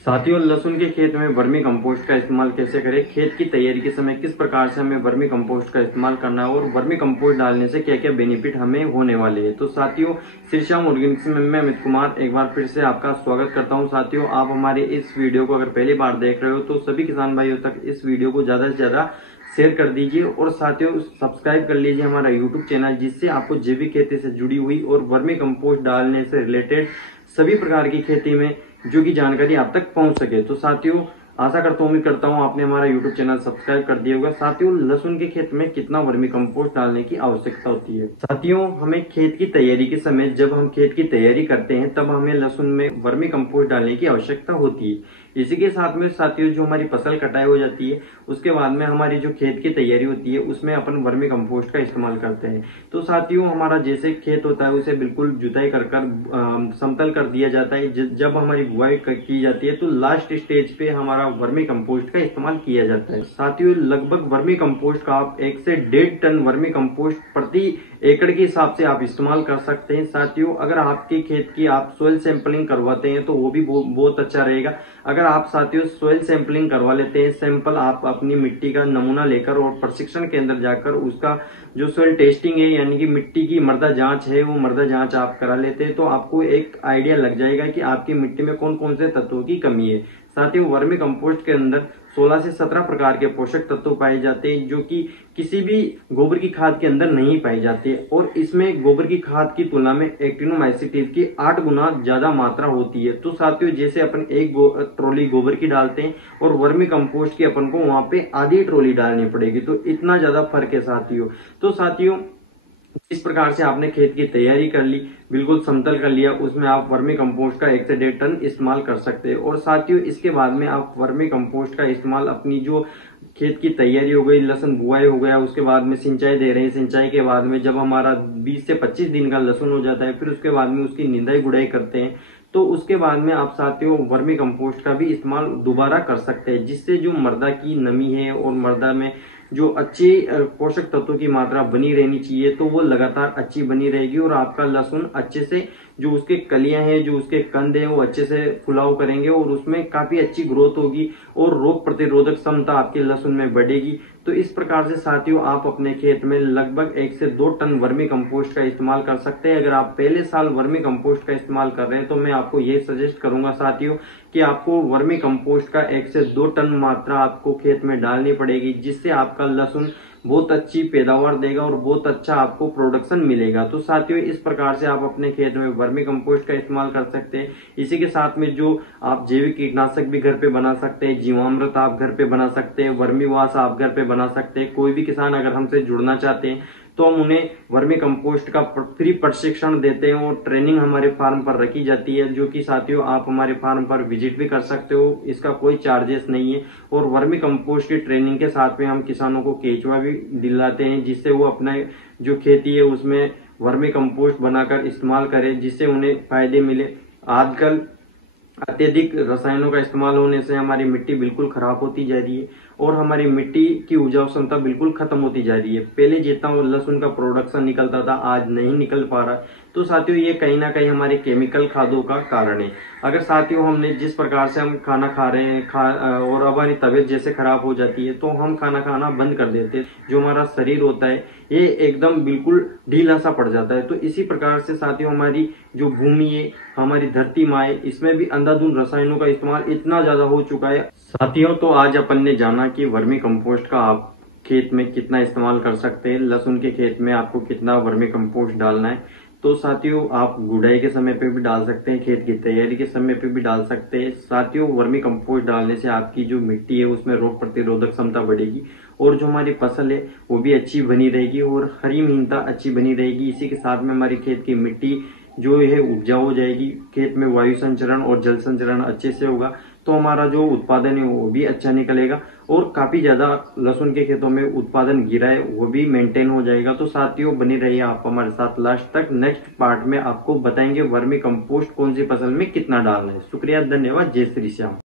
साथियों, लहसुन के खेत में वर्मी कंपोस्ट का इस्तेमाल कैसे करें, खेत की तैयारी के समय किस प्रकार से हमें वर्मी कंपोस्ट का इस्तेमाल करना है और वर्मी कंपोस्ट डालने से क्या क्या बेनिफिट हमें होने वाले हैं। तो साथियों, श्री श्याम ऑर्गेनिक्स में मैं अमित कुमार एक बार फिर से आपका स्वागत करता हूं। साथियों, आप हमारे इस वीडियो को अगर पहली बार देख रहे हो तो सभी किसान भाइयों तक इस वीडियो को ज्यादा से ज्यादा शेयर कर दीजिए और साथियों सब्सक्राइब कर लीजिए हमारा यूट्यूब चैनल, जिससे आपको जैविक खेती से जुड़ी हुई और वर्मी कंपोस्ट डालने से रिलेटेड सभी प्रकार की खेती में जो की जानकारी आप तक पहुंच सके। तो साथियों, आशा करता हूँ, उम्मीद करता हूँ आपने हमारा यूट्यूब चैनल सब्सक्राइब कर दिया होगा। साथियों, लहसुन के खेत में कितना वर्मी कंपोस्ट डालने की आवश्यकता होती है। साथियों, हमें खेत की तैयारी के समय जब हम खेत की तैयारी करते हैं तब हमें लहसुन में वर्मी कंपोस्ट डालने की आवश्यकता होती है। इसी के साथ में साथियों, जो हमारी फसल कटाई हो जाती है उसके बाद में हमारी जो खेत की तैयारी होती है उसमें अपन वर्मी कंपोस्ट का इस्तेमाल करते हैं। तो साथियों, हमारा जैसे खेत होता है उसे बिल्कुल जुताई कर समतल कर दिया जाता है। जब हमारी बुआई की जाती है तो लास्ट स्टेज पे हमारा वर्मी कंपोस्ट का इस्तेमाल किया जाता है। साथियों, लगभग वर्मी कंपोस्ट का आप 1 से 1.5 टन वर्मी कंपोस्ट प्रति एकड़ के हिसाब से आप इस्तेमाल कर सकते हैं। साथियों, अगर आपके खेत की आप सोइल सैंपलिंग करवाते हैं तो वो भी बहुत अच्छा रहेगा। अगर आप साथियों सोइल सैंपलिंग करवा लेते हैं, सैंपल आप अपनी मिट्टी का नमूना लेकर और प्रशिक्षण केंद्र जाकर उसका जो सोइल टेस्टिंग है यानी कि मिट्टी की मृदा जांच है वो मृदा जांच आप करा लेते हैं तो आपको एक आइडिया लग जाएगा कि आपकी मिट्टी में कौन कौन से तत्वों की कमी है। साथियों, वर्मी कंपोस्ट के अंदर 16 से 17 प्रकार के पोषक तत्व पाए जाते हैं जो कि किसी भी गोबर की खाद के अंदर नहीं पाए जाते और इसमें गोबर की खाद की तुलना में एक्टिनोमाइसिटिन की 8 गुना ज्यादा मात्रा होती है। तो साथियों, जैसे अपन एक ट्रॉली गोबर की डालते हैं और वर्मी कंपोस्ट की अपन को वहां पे आधी ट्रॉली डालनी पड़ेगी, तो इतना ज्यादा फर्क है साथियों। तो साथियों, इस प्रकार से आपने खेत की तैयारी कर ली, बिल्कुल समतल कर लिया, उसमें आप वर्मी कंपोस्ट का 1 से 1.5 टन इस्तेमाल कर सकते हैं। और साथियों, इसके बाद में आप वर्मी कंपोस्ट का इस्तेमाल अपनी जो खेत की तैयारी हो गई, लहसुन बुआई हो गया, उसके बाद में सिंचाई दे रहे हैं, सिंचाई के बाद में जब हमारा 20 से 25 दिन का लहसुन हो जाता है फिर उसके बाद में उसकी निंदाई गुड़ाई करते हैं तो उसके बाद में आप साथियों वर्मी कंपोस्ट का भी इस्तेमाल दोबारा कर सकते हैं, जिससे जो मृदा की नमी है और मृदा में जो अच्छे पोषक तत्वों की मात्रा बनी रहनी चाहिए तो वो लगातार अच्छी बनी रहेगी और आपका लहसुन अच्छे से जो उसके कलियां हैं, जो उसके कंद हैं, वो अच्छे से फुलाव करेंगे और उसमें काफी अच्छी ग्रोथ होगी और रोग प्रतिरोधक क्षमता आपके लहसुन में बढ़ेगी। तो इस प्रकार से साथियों, आप अपने खेत में लगभग 1 से 2 टन वर्मी कंपोस्ट का इस्तेमाल कर सकते हैं। अगर आप पहले साल वर्मी कंपोस्ट का इस्तेमाल कर रहे हैं तो मैं आपको ये सजेस्ट करूंगा साथियों कि आपको वर्मी कंपोस्ट का 1 से 2 टन मात्रा आपको खेत में डालनी पड़ेगी, जिससे आपका लहसुन बहुत अच्छी पैदावार देगा और बहुत अच्छा आपको प्रोडक्शन मिलेगा। तो साथियों, इस प्रकार से आप अपने खेत में वर्मी कंपोस्ट का इस्तेमाल कर सकते हैं। इसी के साथ में जो आप जैविक कीटनाशक भी घर पे बना सकते हैं, जीवामृत आप घर पे बना सकते हैं, वर्मी वाश आप घर पे बना सकते हैं। कोई भी किसान अगर हमसे जुड़ना चाहते हैं तो हम उन्हें वर्मी कंपोस्ट का फ्री प्रशिक्षण देते हैं और ट्रेनिंग हमारे फार्म पर रखी जाती है, जो कि साथियों आप हमारे फार्म पर विजिट भी कर सकते हो, इसका कोई चार्जेस नहीं है। और वर्मी कंपोस्ट की ट्रेनिंग के साथ में हम किसानों को केचुआ भी दिलाते हैं, जिससे वो अपना जो खेती है उसमें वर्मी कंपोस्ट बनाकर इस्तेमाल करें, जिससे उन्हें फायदे मिले। आजकल अत्यधिक रसायनों का इस्तेमाल होने से हमारी मिट्टी बिल्कुल खराब होती जा रही है और हमारी मिट्टी की उपजाऊ क्षमता बिल्कुल खत्म होती जा रही है। पहले जितना लहसुन का प्रोडक्शन निकलता था आज नहीं निकल पा रहा है। तो साथियों, ये कहीं ना कहीं हमारे केमिकल खादों का कारण है। अगर साथियों हमने जिस प्रकार से हम खाना खा रहे हैं और अब हमारी तबीयत जैसे खराब हो जाती है तो हम खाना खाना बंद कर देते हैं, जो हमारा शरीर होता है ये एकदम बिल्कुल ढीला सा पड़ जाता है। तो इसी प्रकार से साथियों हमारी जो भूमि है, हमारी धरती माँ है, इसमें भी अंधाधुंध रसायनों का इस्तेमाल इतना ज्यादा हो चुका है। साथियों, तो आज अपन ने जाना कि वर्मी कंपोस्ट का आप खेत में कितना इस्तेमाल कर सकते हैं, लहसुन के खेत में आपको कितना वर्मी कंपोस्ट डालना है। तो साथियों, आप गुड़ाई के समय पे भी डाल सकते हैं, खेत की तैयारी के समय पे भी डाल सकते हैं। साथियों, वर्मी कंपोस्ट डालने से आपकी जो मिट्टी है उसमें रोग प्रतिरोधक क्षमता बढ़ेगी और जो हमारी फसल है वो भी अच्छी बनी रहेगी और हरी मीनता अच्छी बनी रहेगी। इसी के साथ में हमारी खेत की मिट्टी जो है उपजाऊ हो जाएगी, खेत में वायु संचरण और जल संचरण अच्छे से होगा तो हमारा जो उत्पादन है वो भी अच्छा निकलेगा और काफी ज्यादा लहसुन के खेतों में उत्पादन गिरा है वो भी मेंटेन हो जाएगा। तो साथियों, बनी रहिए आप हमारे साथ लास्ट तक। नेक्स्ट पार्ट में आपको बताएंगे वर्मी कंपोस्ट कौन सी फसल में कितना डालना है। शुक्रिया, धन्यवाद, जय श्री श्याम।